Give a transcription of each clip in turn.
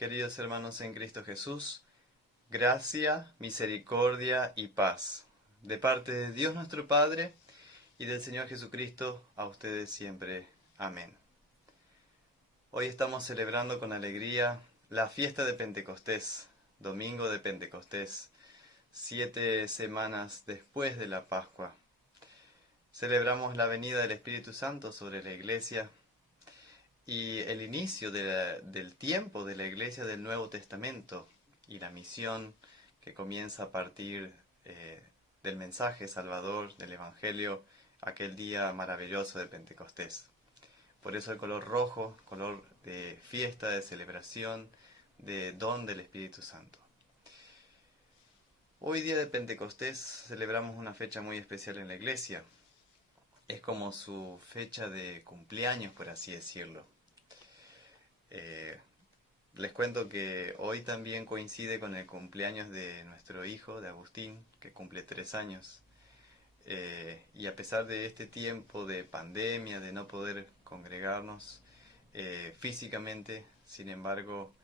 Queridos hermanos en Cristo Jesús, gracia, misericordia y paz, de parte de Dios nuestro Padre y del Señor Jesucristo, a ustedes siempre. Amén. Hoy estamos celebrando con alegría la fiesta de Pentecostés, domingo de Pentecostés, 7 semanas después de la Pascua. Celebramos la venida del Espíritu Santo sobre la Iglesia y el inicio del tiempo de la Iglesia del Nuevo Testamento y la misión que comienza a partir del mensaje salvador del Evangelio aquel día maravilloso de Pentecostés. Por eso el color rojo, color de fiesta, de celebración, de don del Espíritu Santo. Hoy día de Pentecostés celebramos una fecha muy especial en la Iglesia. Es como su fecha de cumpleaños, por así decirlo. Les cuento que hoy también coincide con el cumpleaños de nuestro hijo, de Agustín, que cumple 3 años. Y a pesar de este tiempo de pandemia, de no poder congregarnos físicamente, sin embargo,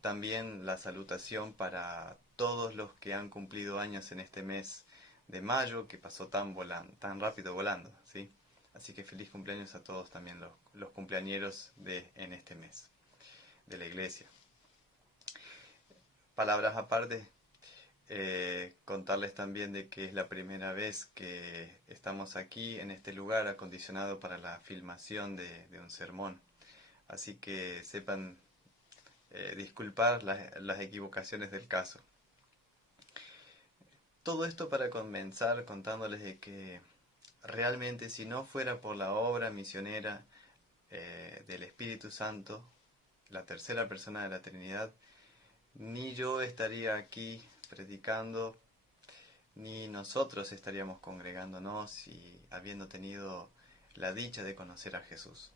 también la salutación para todos los que han cumplido años en este mes de mayo, que pasó tan rápido volando, ¿sí? Así que feliz cumpleaños a todos también los cumpleañeros en este mes de la iglesia. Palabras aparte, contarles también de que es la primera vez que estamos aquí en este lugar acondicionado para la filmación de un sermón. Así que sepan disculpar las equivocaciones del caso. Todo esto para comenzar contándoles de que realmente si no fuera por la obra misionera del Espíritu Santo, la tercera persona de la Trinidad, ni yo estaría aquí predicando, ni nosotros estaríamos congregándonos y habiendo tenido la dicha de conocer a Jesús.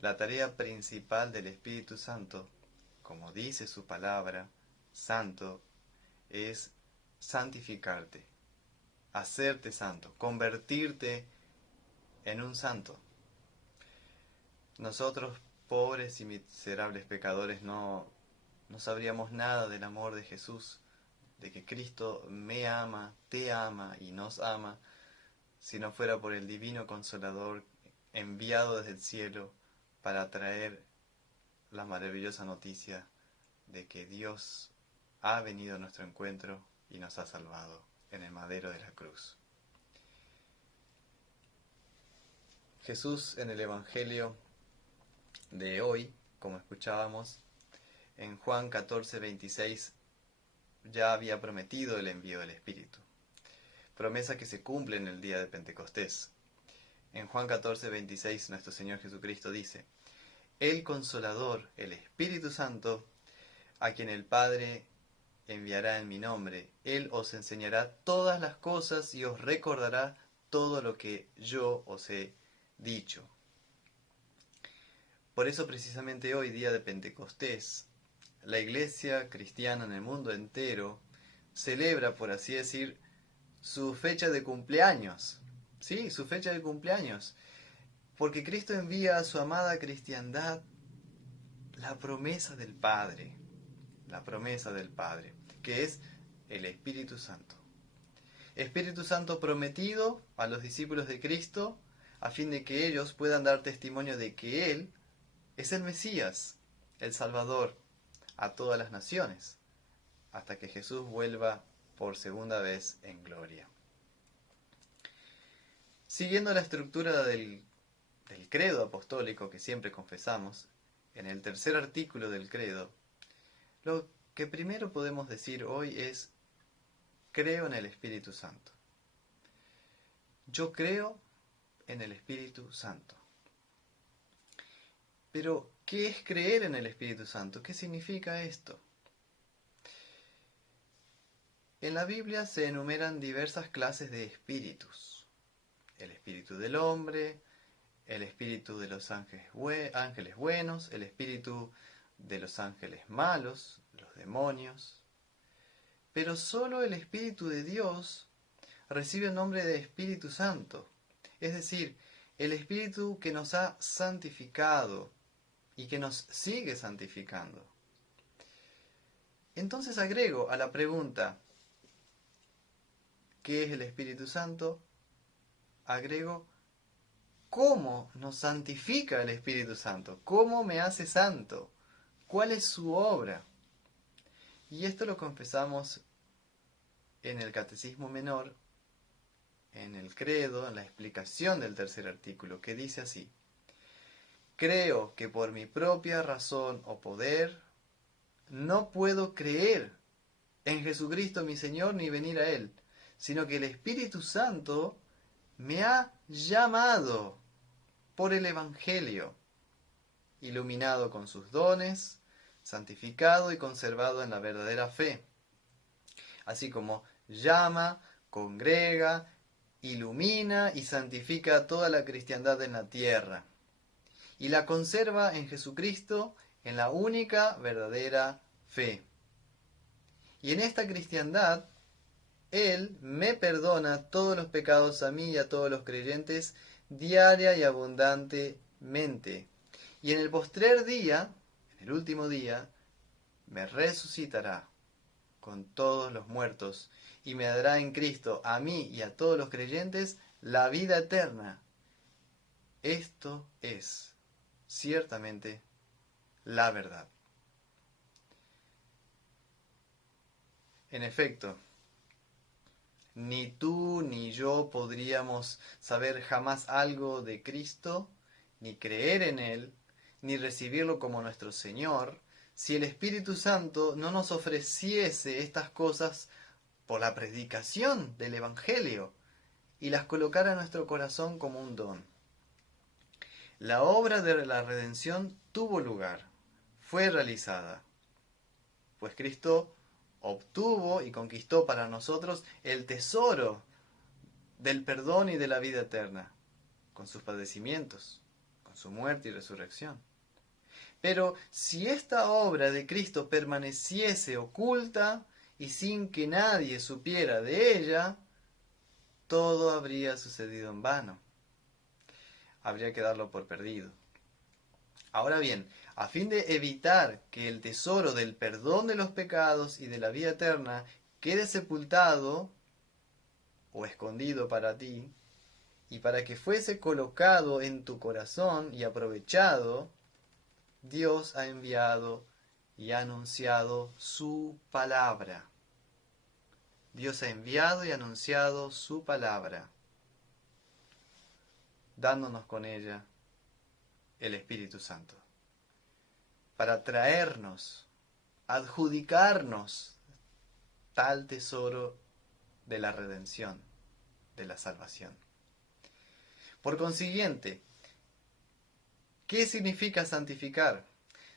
La tarea principal del Espíritu Santo, como dice su palabra, santo, es santificarte, hacerte santo, convertirte en un santo. Nosotros, pobres y miserables pecadores, no sabríamos nada del amor de Jesús, de que Cristo me ama, te ama y nos ama, si no fuera por el divino Consolador enviado desde el cielo para traer la maravillosa noticia de que Dios ha venido a nuestro encuentro y nos ha salvado en el madero de la cruz. Jesús en el Evangelio de hoy, como escuchábamos, en Juan 14:26 ya había prometido el envío del Espíritu, promesa que se cumple en el día de Pentecostés. En Juan 14:26 nuestro Señor Jesucristo dice: el Consolador, el Espíritu Santo, a quien el Padre enviará en mi nombre, Él os enseñará todas las cosas y os recordará todo lo que yo os he dicho. Por eso precisamente hoy, día de Pentecostés, la iglesia cristiana en el mundo entero celebra, por así decir, su fecha de cumpleaños. Sí, su fecha de cumpleaños. Porque Cristo envía a su amada cristiandad la promesa del Padre, que es el Espíritu Santo. Espíritu Santo prometido a los discípulos de Cristo a fin de que ellos puedan dar testimonio de que Él es el Mesías, el Salvador a todas las naciones, hasta que Jesús vuelva por segunda vez en gloria. Siguiendo la estructura del credo apostólico que siempre confesamos, en el tercer artículo del credo, lo que primero podemos decir hoy es: creo en el Espíritu Santo. Yo creo en el Espíritu Santo. Pero, ¿qué es creer en el Espíritu Santo? ¿Qué significa esto? En la Biblia se enumeran diversas clases de espíritus. El espíritu del hombre, el espíritu de los ángeles buenos, el espíritu de los ángeles malos, los demonios. Pero solo el Espíritu de Dios recibe el nombre de Espíritu Santo, es decir, el Espíritu que nos ha santificado y que nos sigue santificando. Entonces agrego a la pregunta, ¿qué es el Espíritu Santo? Agrego, ¿cómo nos santifica el Espíritu Santo? ¿Cómo me hace santo? ¿Cuál es su obra? Y esto lo confesamos en el Catecismo Menor, en el credo, en la explicación del tercer artículo, que dice así: creo que por mi propia razón o poder no puedo creer en Jesucristo mi Señor ni venir a Él, sino que el Espíritu Santo me ha llamado por el Evangelio, iluminado con sus dones, santificado y conservado en la verdadera fe, así como llama, congrega, ilumina y santifica toda la cristiandad en la tierra, y la conserva en Jesucristo en la única verdadera fe. Y en esta cristiandad, Él me perdona todos los pecados a mí y a todos los creyentes diaria y abundantemente. Y en el postrer día, en el último día, me resucitará con todos los muertos y me dará en Cristo a mí y a todos los creyentes la vida eterna. Esto es ciertamente la verdad. En efecto, ni tú ni yo podríamos saber jamás algo de Cristo, ni creer en Él, ni recibirlo como nuestro Señor, si el Espíritu Santo no nos ofreciese estas cosas por la predicación del Evangelio y las colocara en nuestro corazón como un don. La obra de la redención tuvo lugar, fue realizada, pues Cristo obtuvo y conquistó para nosotros el tesoro del perdón y de la vida eterna, con sus padecimientos, con su muerte y resurrección. Pero si esta obra de Cristo permaneciese oculta y sin que nadie supiera de ella, todo habría sucedido en vano. Habría que darlo por perdido. Ahora bien, a fin de evitar que el tesoro del perdón de los pecados y de la vida eterna quede sepultado o escondido para ti, y para que fuese colocado en tu corazón y aprovechado, Dios ha enviado y ha anunciado su palabra. Dios ha enviado y anunciado su palabra, dándonos con ella el Espíritu Santo, para traernos, adjudicarnos tal tesoro de la redención, de la salvación. Por consiguiente, ¿qué significa santificar?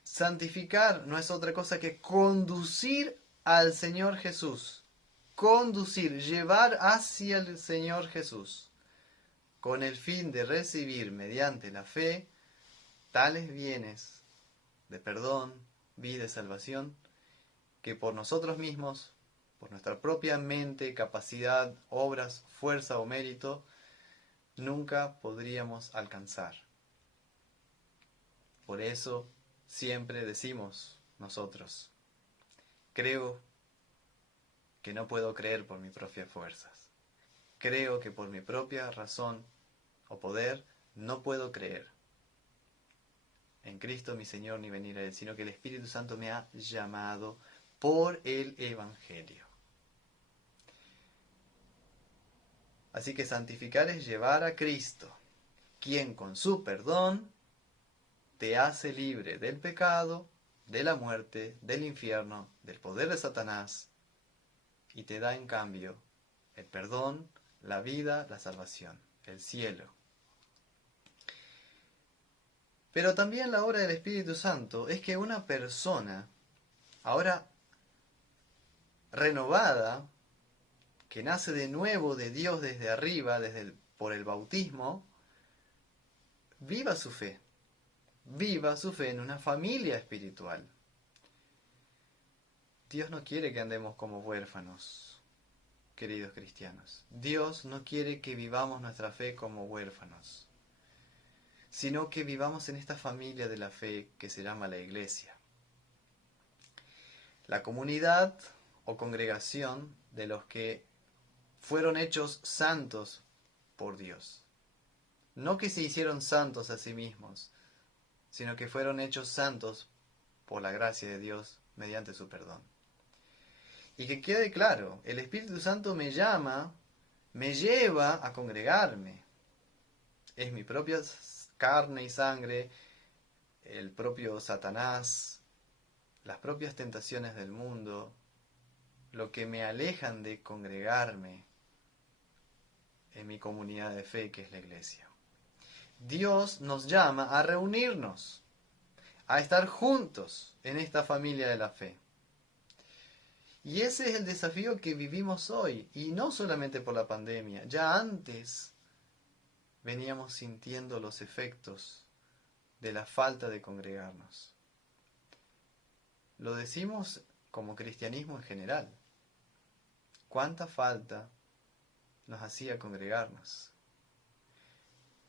Santificar no es otra cosa que conducir al Señor Jesús. Conducir, llevar hacia el Señor Jesús, con el fin de recibir mediante la fe tales bienes de perdón, vida y salvación, que por nosotros mismos, por nuestra propia mente, capacidad, obras, fuerza o mérito, nunca podríamos alcanzar. Por eso siempre decimos nosotros, creo que no puedo creer por mis propias fuerzas. Creo que por mi propia razón o poder no puedo creer en Cristo mi Señor ni venir a Él, sino que el Espíritu Santo me ha llamado por el Evangelio. Así que santificar es llevar a Cristo, quien con su perdón te hace libre del pecado, de la muerte, del infierno, del poder de Satanás, y te da en cambio el perdón, la vida, la salvación, el cielo. Pero también la obra del Espíritu Santo es que una persona, ahora renovada, que nace de nuevo de Dios desde arriba, por el bautismo, viva su fe en una familia espiritual. Dios no quiere que andemos como huérfanos, queridos cristianos. Dios no quiere que vivamos nuestra fe como huérfanos, sino que vivamos en esta familia de la fe que se llama la Iglesia. La comunidad o congregación de los que fueron hechos santos por Dios. No que se hicieron santos a sí mismos, sino que fueron hechos santos por la gracia de Dios mediante su perdón. Y que quede claro, el Espíritu Santo me llama, me lleva a congregarme. Es mi propia carne y sangre, el propio Satanás, las propias tentaciones del mundo, lo que me alejan de congregarme en mi comunidad de fe que es la Iglesia. Dios nos llama a reunirnos, a estar juntos en esta familia de la fe. Y ese es el desafío que vivimos hoy, y no solamente por la pandemia, ya antes veníamos sintiendo los efectos de la falta de congregarnos. Lo decimos como cristianismo en general. ¿Cuánta falta nos hacía congregarnos?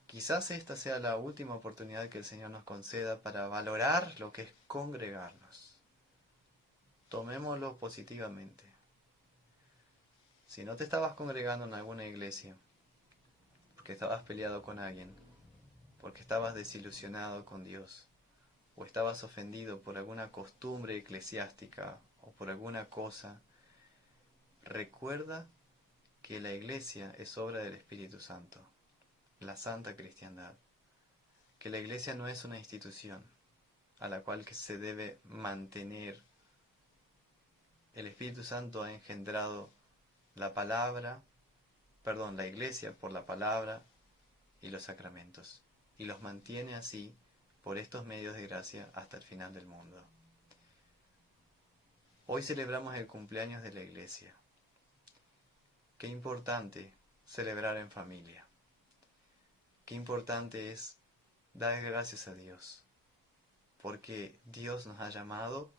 Quizás esta sea la última oportunidad que el Señor nos conceda para valorar lo que es congregarnos. Tomémoslo positivamente. Si no te estabas congregando en alguna iglesia, porque estabas peleado con alguien, porque estabas desilusionado con Dios, o estabas ofendido por alguna costumbre eclesiástica o por alguna cosa, recuerda que la iglesia es obra del Espíritu Santo, la santa cristiandad, que la iglesia no es una institución a la cual que se debe mantener. El Espíritu Santo ha engendrado la iglesia por la palabra y los sacramentos, y los mantiene así por estos medios de gracia hasta el final del mundo. Hoy celebramos el cumpleaños de la iglesia. Qué importante celebrar en familia. Qué importante es dar gracias a Dios, porque Dios nos ha llamado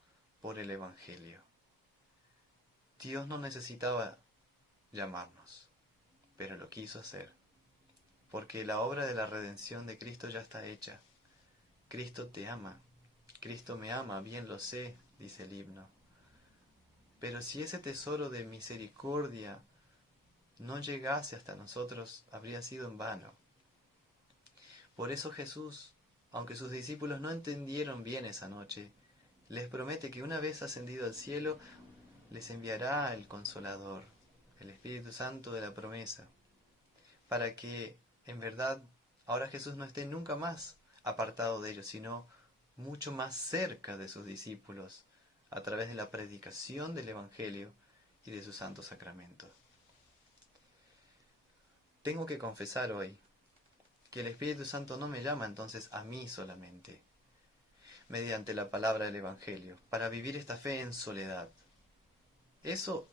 por el Evangelio. Dios no necesitaba llamarnos, pero lo quiso hacer, porque la obra de la redención de Cristo ya está hecha. Cristo te ama, Cristo me ama, bien lo sé, dice el himno. Pero si ese tesoro de misericordia no llegase hasta nosotros, habría sido en vano. Por eso Jesús, aunque sus discípulos no entendieron bien esa noche, les promete que una vez ascendido al cielo, les enviará el Consolador, el Espíritu Santo de la promesa, para que, en verdad, ahora Jesús no esté nunca más apartado de ellos, sino mucho más cerca de sus discípulos, a través de la predicación del Evangelio y de sus santos sacramentos. Tengo que confesar hoy que el Espíritu Santo no me llama entonces a mí solamente, mediante la palabra del Evangelio, para vivir esta fe en soledad. Eso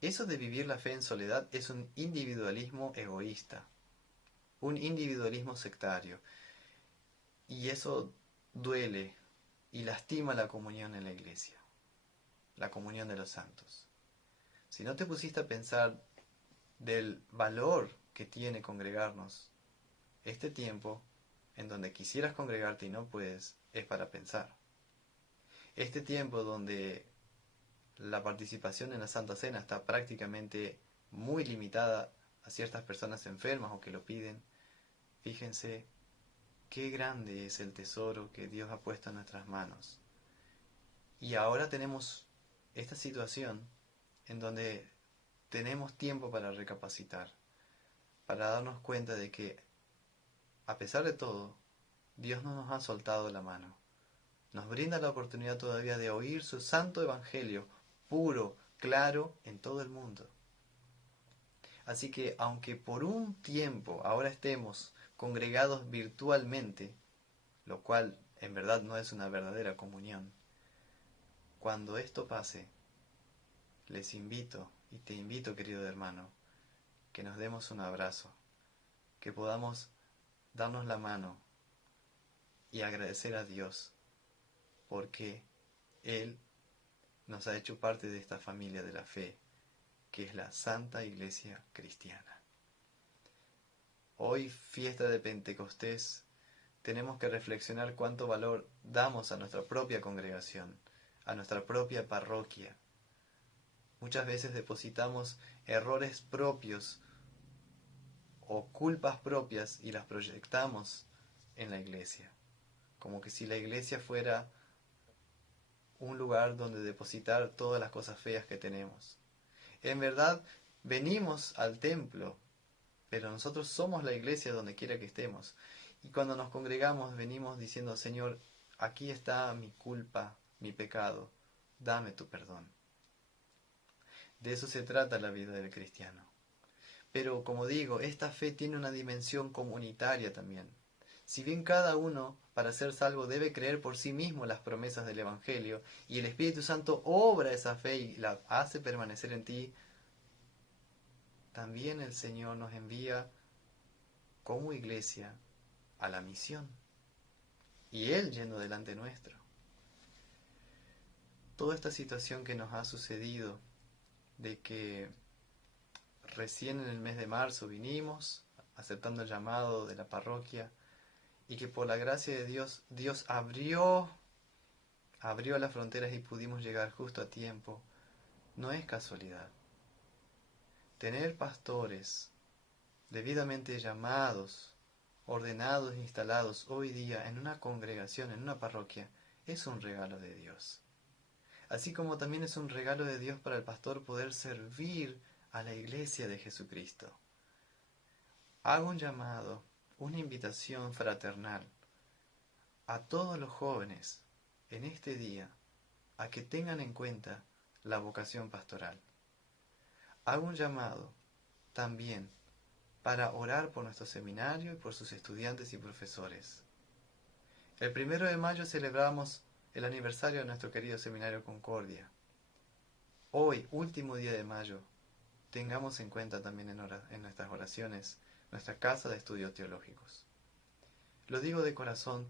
de vivir la fe en soledad es un individualismo egoísta, un individualismo sectario, y eso duele y lastima la comunión en la iglesia, la comunión de los santos. Si no te pusiste a pensar del valor que tiene congregarnos, este tiempo en donde quisieras congregarte y no puedes, es para pensar. Este tiempo donde la participación en la Santa Cena está prácticamente muy limitada a ciertas personas enfermas o que lo piden, fíjense qué grande es el tesoro que Dios ha puesto en nuestras manos. Y ahora tenemos esta situación en donde tenemos tiempo para recapacitar, para darnos cuenta de que, a pesar de todo, Dios no nos ha soltado la mano. Nos brinda la oportunidad todavía de oír su santo evangelio, puro, claro, en todo el mundo. Así que, aunque por un tiempo ahora estemos congregados virtualmente, lo cual en verdad no es una verdadera comunión, cuando esto pase, les invito, y te invito, querido hermano, que nos demos un abrazo, que podamos darnos la mano y agradecer a Dios, porque Él nos ha hecho parte de esta familia de la fe, que es la Santa Iglesia Cristiana. Hoy, fiesta de Pentecostés, tenemos que reflexionar cuánto valor damos a nuestra propia congregación, a nuestra propia parroquia. Muchas veces depositamos errores propios o culpas propias y las proyectamos en la iglesia, como que si la iglesia fuera un lugar donde depositar todas las cosas feas que tenemos. En verdad, venimos al templo, pero nosotros somos la iglesia donde quiera que estemos. Y cuando nos congregamos, venimos diciendo, Señor, aquí está mi culpa, mi pecado, dame tu perdón. De eso se trata la vida del cristiano. Pero como digo, esta fe tiene una dimensión comunitaria también. Si bien cada uno, para ser salvo, debe creer por sí mismo las promesas del Evangelio, y el Espíritu Santo obra esa fe y la hace permanecer en ti, también el Señor nos envía como iglesia a la misión, y Él yendo delante nuestro. Toda esta situación que nos ha sucedido, de que recién en el mes de marzo vinimos, aceptando el llamado de la parroquia, y que por la gracia de Dios, Dios abrió las fronteras y pudimos llegar justo a tiempo, no es casualidad. Tener pastores debidamente llamados, ordenados e instalados hoy día en una congregación, en una parroquia, es un regalo de Dios. Así como también es un regalo de Dios para el pastor poder servir a la iglesia de Jesucristo. Hago un llamado, una invitación fraternal a todos los jóvenes en este día a que tengan en cuenta la vocación pastoral. Hago un llamado también para orar por nuestro seminario y por sus estudiantes y profesores. El 1 de mayo celebramos el aniversario de nuestro querido seminario Concordia. Hoy, último día de mayo, tengamos en cuenta también en nuestras oraciones nuestra casa de estudios teológicos. Lo digo de corazón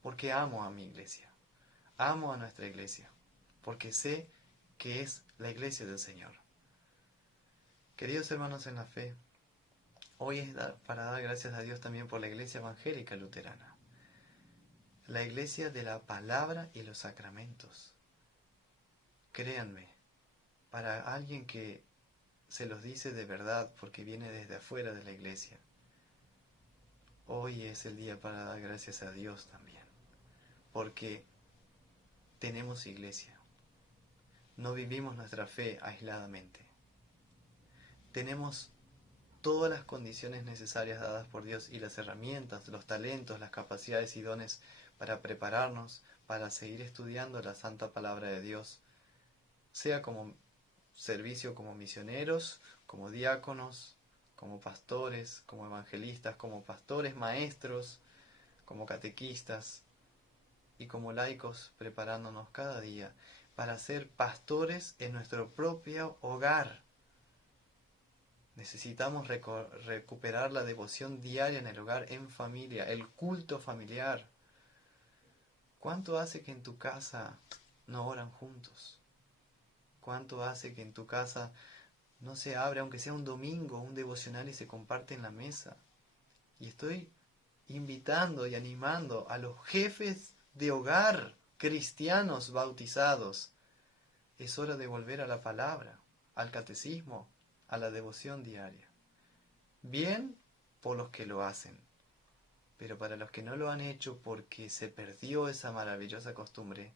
porque amo a mi iglesia, amo a nuestra iglesia, porque sé que es la iglesia del Señor. Queridos hermanos en la fe, hoy es para dar gracias a Dios también por la iglesia evangélica luterana, la iglesia de la palabra y los sacramentos. Créanme, para alguien que se los dice de verdad porque viene desde afuera de la iglesia, hoy es el día para dar gracias a Dios también, porque tenemos iglesia. No vivimos nuestra fe aisladamente. Tenemos todas las condiciones necesarias dadas por Dios y las herramientas, los talentos, las capacidades y dones para prepararnos, para seguir estudiando la santa palabra de Dios, sea como servicio como misioneros, como diáconos, como pastores, como evangelistas, como pastores maestros, como catequistas y como laicos, preparándonos cada día para ser pastores en nuestro propio hogar. Necesitamos recuperar la devoción diaria en el hogar, en familia, el culto familiar. ¿Cuánto hace que en tu casa no oran juntos? ¿Cuánto hace que en tu casa no se abre, aunque sea un domingo, un devocional y se comparte en la mesa? Y estoy invitando y animando a los jefes de hogar cristianos bautizados. Es hora de volver a la palabra, al catecismo, a la devoción diaria. Bien por los que lo hacen, pero para los que no lo han hecho porque se perdió esa maravillosa costumbre,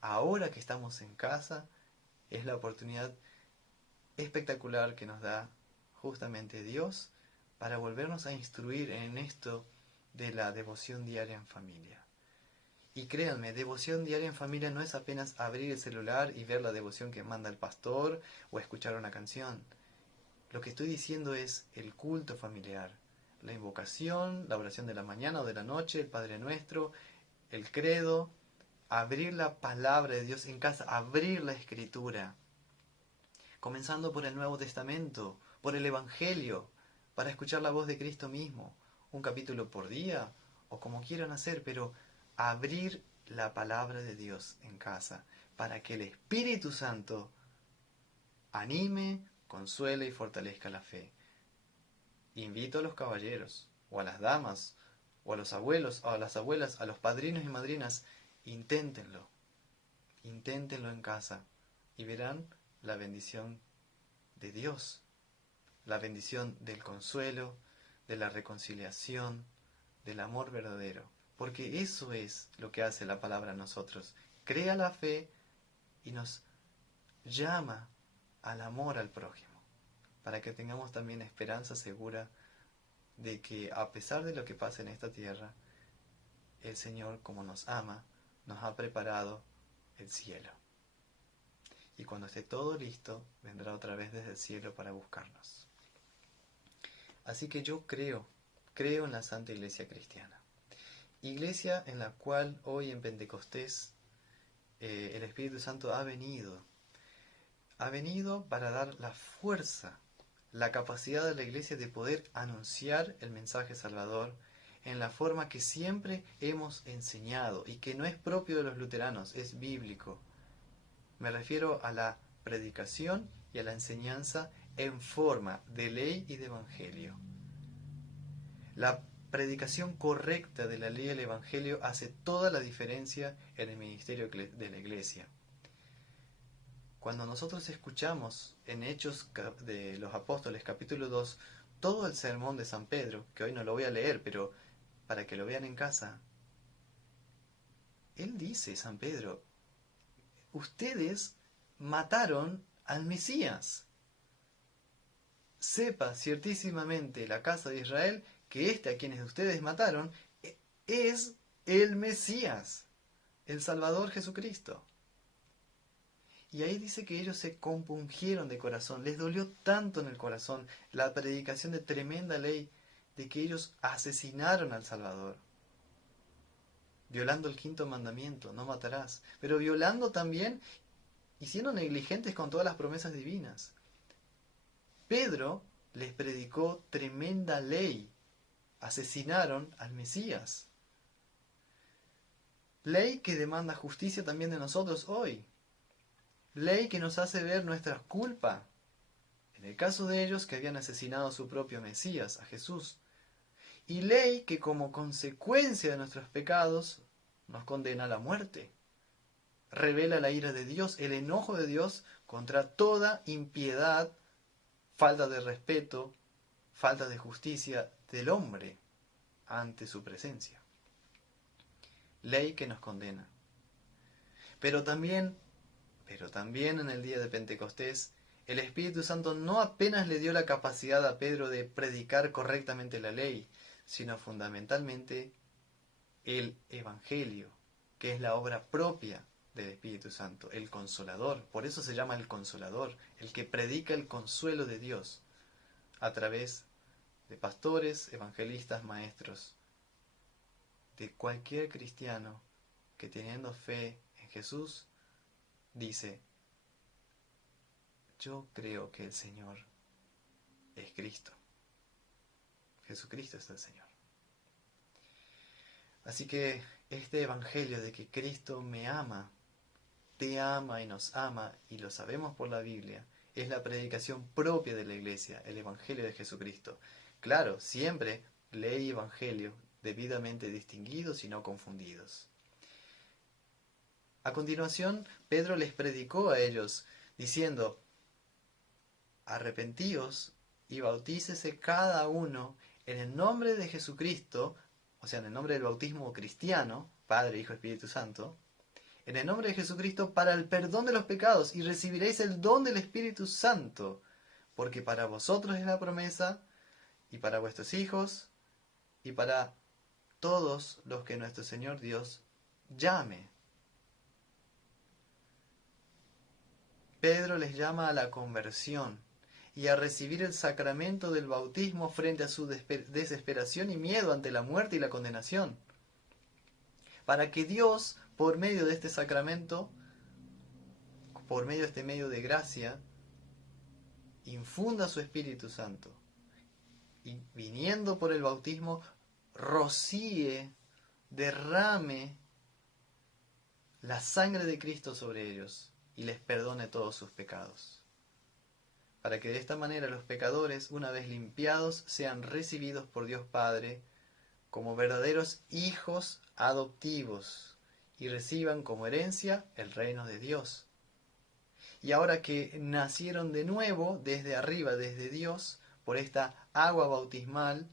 ahora que estamos en casa, es la oportunidad espectacular que nos da justamente Dios para volvernos a instruir en esto de la devoción diaria en familia. Y créanme, devoción diaria en familia no es apenas abrir el celular y ver la devoción que manda el pastor o escuchar una canción. Lo que estoy diciendo es el culto familiar, la invocación, la oración de la mañana o de la noche, el Padre Nuestro, el credo, abrir la palabra de Dios en casa, abrir la Escritura, comenzando por el Nuevo Testamento, por el Evangelio, para escuchar la voz de Cristo mismo, un capítulo por día, o como quieran hacer, pero abrir la palabra de Dios en casa, para que el Espíritu Santo anime, consuele y fortalezca la fe. Invito a los caballeros, o a las damas, o a los abuelos, o a las abuelas, a los padrinos y madrinas, inténtenlo. Inténtenlo en casa y verán la bendición de Dios, la bendición del consuelo, de la reconciliación, del amor verdadero. Porque eso es lo que hace la palabra a nosotros. Crea la fe y nos llama al amor al prójimo, para que tengamos también esperanza segura de que a pesar de lo que pasa en esta tierra, el Señor, como nos ama, nos ha preparado el cielo. Y cuando esté todo listo, vendrá otra vez desde el cielo para buscarnos. Así que yo creo en la Santa Iglesia Cristiana. Iglesia en la cual hoy en Pentecostés el Espíritu Santo ha venido para dar la fuerza, la capacidad de la Iglesia de poder anunciar el mensaje salvador en la forma que siempre hemos enseñado y que no es propio de los luteranos, es bíblico. Me refiero a la predicación y a la enseñanza en forma de ley y de evangelio. La predicación correcta de la ley y el evangelio hace toda la diferencia en el ministerio de la Iglesia. Cuando nosotros escuchamos en Hechos de los Apóstoles, capítulo 2, todo el sermón de San Pedro, que hoy no lo voy a leer, pero para que lo vean en casa, él dice, San Pedro, ustedes mataron al Mesías. Sepa ciertísimamente la casa de Israel que a quienes ustedes mataron es el Mesías, el Salvador Jesucristo. Y ahí dice que ellos se compungieron de corazón, les dolió tanto en el corazón la predicación de tremenda ley de que ellos asesinaron al Salvador, violando el 5.º mandamiento, no matarás, pero violando también y siendo negligentes con todas las promesas divinas. Pedro les predicó tremenda ley, asesinaron al Mesías. Ley que demanda justicia también de nosotros hoy. Ley que nos hace ver nuestra culpa. En el caso de ellos que habían asesinado a su propio Mesías, a Jesús. Y ley que como consecuencia de nuestros pecados nos condena a la muerte. Revela la ira de Dios, el enojo de Dios contra toda impiedad, falta de respeto, falta de justicia del hombre ante su presencia. Ley que nos condena. Pero también en el día de Pentecostés, el Espíritu Santo no apenas le dio la capacidad a Pedro de predicar correctamente la ley, sino fundamentalmente el Evangelio, que es la obra propia del Espíritu Santo, el Consolador. Por eso se llama el Consolador, el que predica el consuelo de Dios a través de pastores, evangelistas, maestros, de cualquier cristiano que teniendo fe en Jesús dice, yo creo que el Señor es Cristo. Jesucristo es el Señor. Así que este evangelio de que Cristo me ama, te ama y nos ama, y lo sabemos por la Biblia, es la predicación propia de la Iglesia, el evangelio de Jesucristo. Claro, siempre ley y evangelio debidamente distinguidos y no confundidos. A continuación, Pedro les predicó a ellos, diciendo, arrepentíos y bautícese cada uno en el nombre de Jesucristo, o sea, en el nombre del bautismo cristiano, Padre, Hijo, Espíritu Santo, en el nombre de Jesucristo para el perdón de los pecados, y recibiréis el don del Espíritu Santo, porque para vosotros es la promesa, y para vuestros hijos, y para todos los que nuestro Señor Dios llame. Pedro les llama a la conversión y a recibir el sacramento del bautismo frente a su desesperación y miedo ante la muerte y la condenación, para que Dios, por medio de este sacramento, por medio de este medio de gracia, infunda su Espíritu Santo y viniendo por el bautismo, rocíe, derrame la sangre de Cristo sobre ellos y les perdone todos sus pecados, para que de esta manera los pecadores, una vez limpiados, sean recibidos por Dios Padre como verdaderos hijos adoptivos y reciban como herencia el reino de Dios. Y ahora que nacieron de nuevo desde arriba, desde Dios, por esta agua bautismal,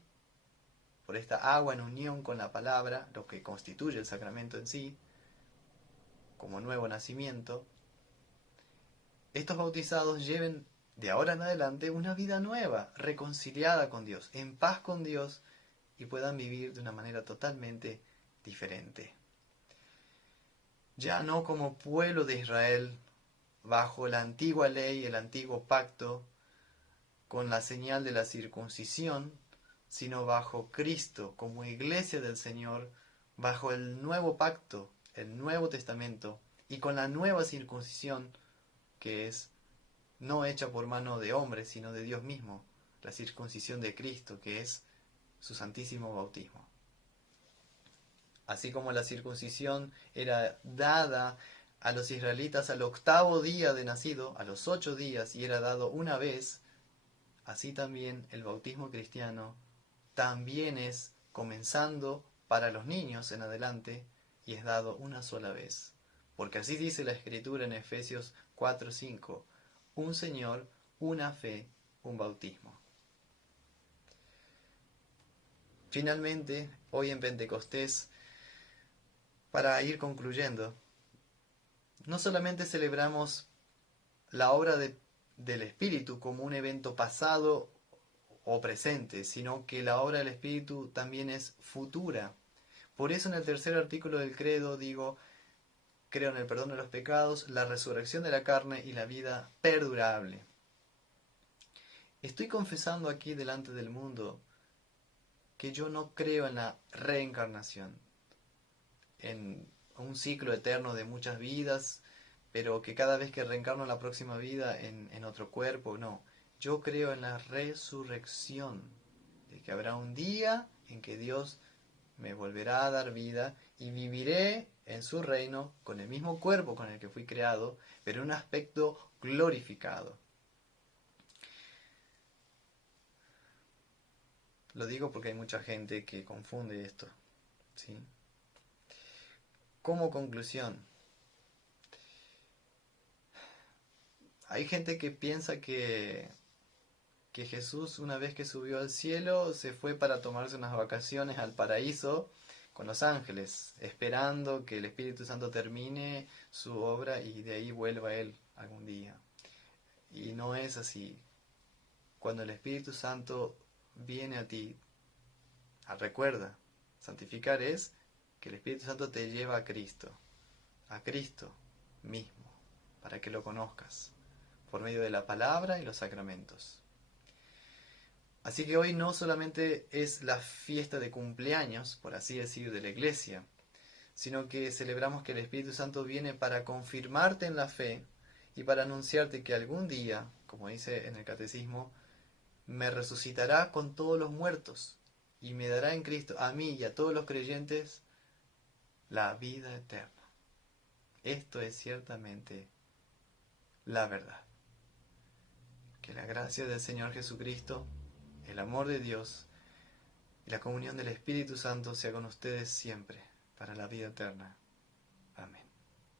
por esta agua en unión con la palabra, lo que constituye el sacramento en sí, como nuevo nacimiento, estos bautizados lleven de ahora en adelante una vida nueva, reconciliada con Dios, en paz con Dios, y puedan vivir de una manera totalmente diferente. Ya no como pueblo de Israel, bajo la antigua ley, el antiguo pacto, con la señal de la circuncisión, sino bajo Cristo, como iglesia del Señor, bajo el nuevo pacto, el Nuevo Testamento, y con la nueva circuncisión, que es no hecha por mano de hombre, sino de Dios mismo, la circuncisión de Cristo, que es su santísimo bautismo. Así como la circuncisión era dada a los israelitas al 8º día de nacido, a los 8 días, y era dado una vez, así también el bautismo cristiano también es comenzando para los niños en adelante y es dado una sola vez. Porque así dice la Escritura en Efesios 4:5, un Señor, una fe, un bautismo. Finalmente, hoy en Pentecostés, para ir concluyendo, no solamente celebramos la obra del Espíritu como un evento pasado o presente, sino que la obra del Espíritu también es futura. Por eso en el tercer artículo del credo digo, creo en el perdón de los pecados, la resurrección de la carne y la vida perdurable. Estoy confesando aquí delante del mundo que yo no creo en la reencarnación, en un ciclo eterno de muchas vidas, pero que cada vez que reencarno en la próxima vida en otro cuerpo, no. Yo creo en la resurrección, de que habrá un día en que Dios me volverá a dar vida y viviré en su reino con el mismo cuerpo con el que fui creado, pero en un aspecto glorificado. Lo digo porque hay mucha gente que confunde esto, ¿sí? Como conclusión, hay gente que piensa que Jesús, una vez que subió al cielo, se fue para tomarse unas vacaciones al paraíso con los ángeles, esperando que el Espíritu Santo termine su obra y de ahí vuelva Él algún día. Y no es así. Cuando el Espíritu Santo viene a ti, recuerda, santificar es que el Espíritu Santo te lleva a Cristo mismo, para que lo conozcas, por medio de la palabra y los sacramentos. Así que hoy no solamente es la fiesta de cumpleaños, por así decir, de la iglesia, sino que celebramos que el Espíritu Santo viene para confirmarte en la fe y para anunciarte que algún día, como dice en el Catecismo, me resucitará con todos los muertos y me dará en Cristo a mí y a todos los creyentes la vida eterna. Esto es ciertamente la verdad. Que la gracia del Señor Jesucristo, el amor de Dios y la comunión del Espíritu Santo sea con ustedes siempre, para la vida eterna.